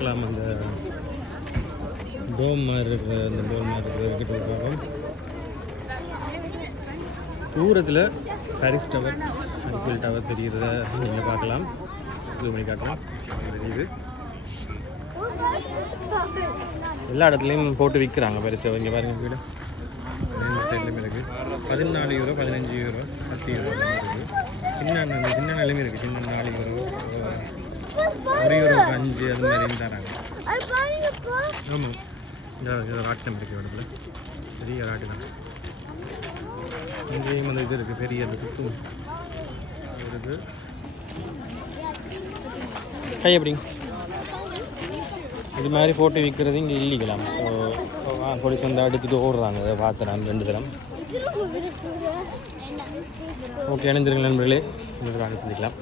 பார்க்கலாம். அந்த டோம் மாதிரி இருக்கிற அந்த டோம் மாதிரி இருக்கிற கிட்ட தூரத்தில் பாரிஸ் டவர் ஐபிஎல் டவர் தெரிகிறத நீங்கள் பார்க்கலாம். இது பண்ணி காட்டலாம் தெரியுது. எல்லா இடத்துலையும் போட்டு விற்கிறாங்க பாரிஸ் டவர். இங்கே பாருங்க வீடு. இருக்குது பதினாலு யூரோ பதினஞ்சு யூரோ பத்து யூரோ இருக்குது சின்ன சின்ன நிலைமை இருக்குது சின்ன நாலு யூரோ. ஒரு அஞ்சு அது மாதிரியும் தராங்க. ஆமாம் இந்த ராட்டினம் இருக்குது இடத்துல பெரிய ராட்டினம் இங்கேயும் அந்த இது இருக்குது பெரிய அந்த சுத்தும் இருக்குது கை எப்படி? இது மாதிரி போட்டு விற்கிறது இங்கே இல்லிக்கலாம் ஸோ போலீஸ் வந்து எடுத்துகிட்டு ஓடுறாங்க. அதை பார்த்து நான் ரெண்டு தரம். ஓகே இணைந்திருங்கள் நண்பர்களே. இன்னொரு காணி சந்திக்கலாம்.